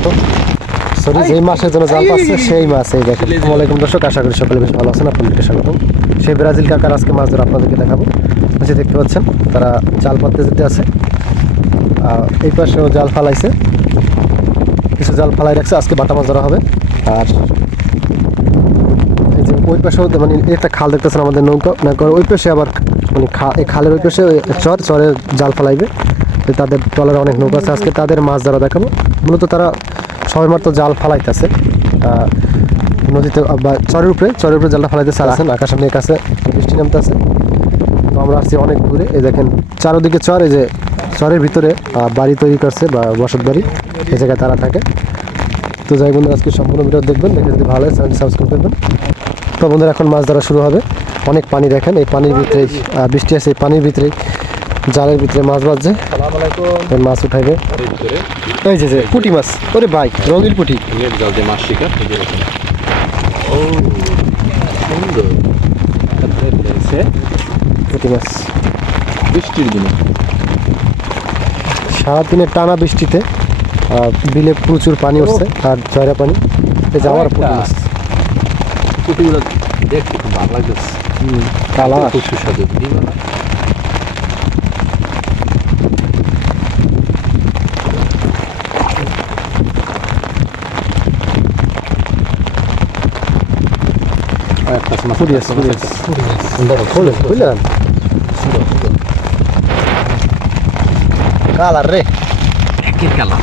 Sorry যেই মাসের জন্য জাল পাচ্ছে সেই মাছ এই দেখেন। আসসালামু আলাইকুম দর্শক আশা করি সকলে বেশ ভালো আছেন। আপনাদেরকে স্বাগতম সেই ব্রাজিল কাকার আজকে মাছ ধরে আপনাদেরকে দেখাবো। নিচে দেখতে পাচ্ছেন তারা জাল পাততে যেতে আছে। আর এই পাশেও জাল ফালাইছে। কিছু জাল ফালাই রাখছে আজকে বাটা মাছ ধরা হবে। আর এই যে ওই পাশেও মানে একটা খাল দেখতেছেন আমাদের নৌকা নৌকার ওই পাশে আবার মানে খা- এই খালের ওই পাশে চর চরে জাল ফালাইবে। তো তাদের ট্রলারে অনেক নৌকা আছে। আজকে তাদের মাছ ধরা দেখাবো, মূলত তারা সবাই মাত্র জাল ফালাইতেছে। নদীতে বা চরের উপরে চরের উপরে জালটা ফালাইতেছে আছেন আকাশে মেঘ আছে, বৃষ্টি নামতেছে। তো আমরা আসছি অনেক দূরে, এই দেখেন চারোদিকে চর, এই যে চরের ভিতরে বাড়ি তৈরি করছে বা বসত বাড়ি, এই জায়গায় তারা থাকে। তো যাই বন্ধুরা, আজকে সম্পূর্ণ ভিডিও দেখবেন, দেখে যদি ভালো হয় সাবস্ক্রাইব করবেন। তো বন্ধুরা, এখন মাছ ধরা শুরু হবে। অনেক পানি দেখেন, এই পানির ভিতরেই বৃষ্টি আছে, এই পানির ভিতরে জালের ভিতরে মাছ বাজছে। মাছ উঠাইবে। ভিতরে এই যে যে পুটি মাছ। ওরে ভাই রঙিন পুটি। জাল দিয়ে মাছ শিকার লেগেছে পুটি মাছ। বৃষ্টির দিনে। সারাদিনের টানা বৃষ্টিতে বিলে প্রচুর পানি উঠছে আর জয়রা পানি। যাওয়ার পুটি মাছ। কুটিগুলো দেখতে খুব ভালো লাগতেছে। কালা খুব সুস্বাদু। একটা মাছ পুরি আছে পুরি আছে খুলে খুললেন কালার রে। একই কালার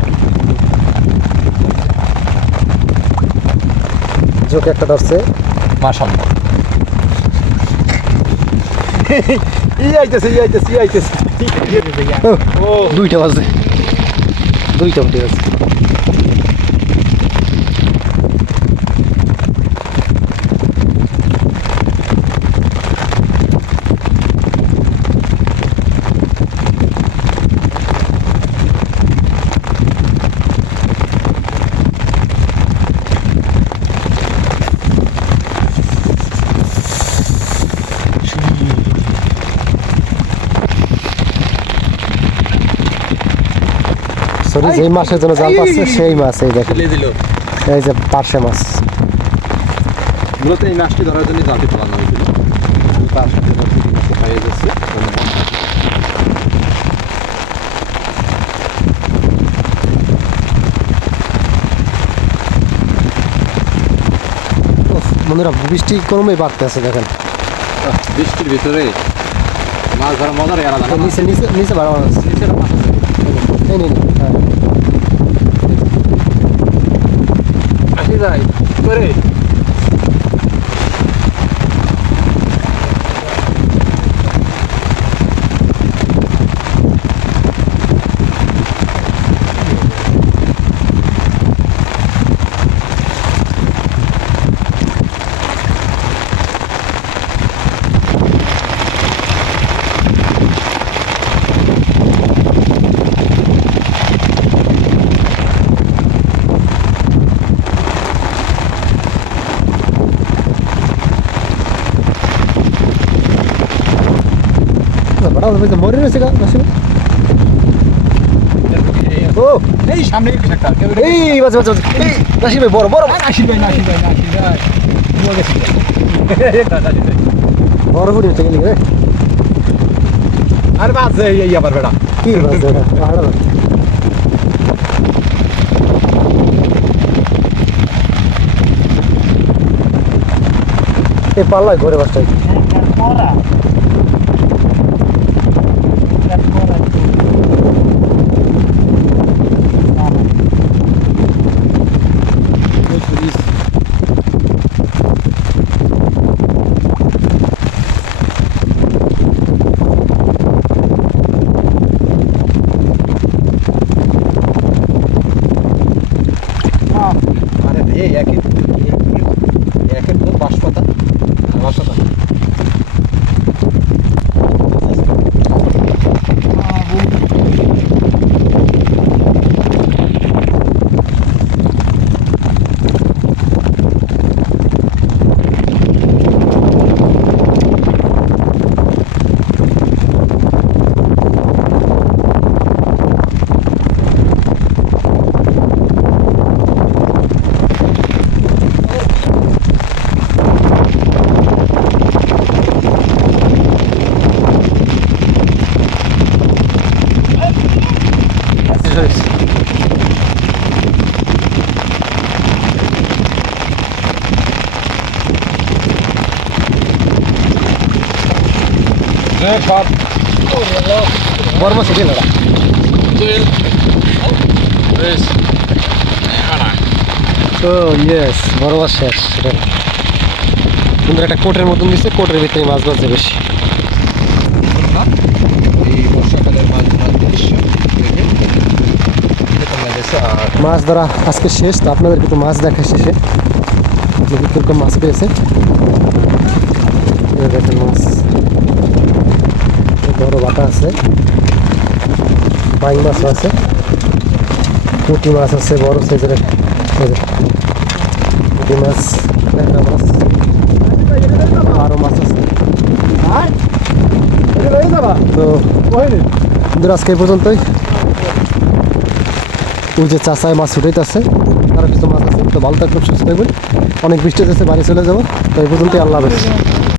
চোখে একটা ধরছে মাশাআল্লাহ ই আইতেছে ই আইতেছে ই আইতেছে দুইটা বাজে দুইটা উঠে গেছে সরি যেই মাসের জন্য জাল পাচ্ছে সেই মাছ এই দেখেন দিল এই যে পার্শে মাছ মূলত এই মাছটি ধরার জন্য জালটি ফেলানো হয়েছিল তার সাথে হচ্ছে কি মাছটি পাইয়ে যাচ্ছে উফ, বন্ধুরা বৃষ্টি কমে বাড়তে আছে দেখেন বৃষ্টির ভিতরে মাছ ধরা মজার আলাদা তো নিচে নিচে নিচে বাড়া মাছ নিচের মাছ আছে। এই নিন হ্যাঁ আসি যাই করে বাড়া মরে রয়েছে গা মাসি ও এই সামনে কিছু একটা এই বাজে বাজে বাজে এই নাসির ভাই বড়। বড় আসি ভাই না আসি ভাই না আসি ভাই। নিয়ে গেছি। বড় ফুটি হচ্ছে গেলি রে। আরে বাস এই আবার কি এই পাল্লায় ঘরে বাসটাই বড় মাছ উঠে লড়া তো ইয়েস মাছ শেষ সেটা সুন্দর একটা কোটের মতন দিচ্ছে কোটের ভিতরে মাছ বাজছে বেশি। মাছ ধরা আজকে শেষ, তো আপনাদের কিন্তু মাছ দেখা শেষে। কীরকম মাছ পেয়েছে। মাছ। বড় বাটা আছে। বাইং মাছ আছে। পুঁটি মাছ আছে বড় সাইজের পুঁটি মাছ ট্যাংরা মাছ আরও মাছ আছে। তো বন্ধুরা আজকে এই পর্যন্তই। ওই যে চাষায় মাছ উঠাইতেছে আরও কিছু মাছ আছে তো ভালো থাকবেন সুস্থ থাকবেন। অনেক বৃষ্টি হচ্ছে বাড়ি চলে যাব। তো এই পর্যন্তই আল্লাহ হাফেজ।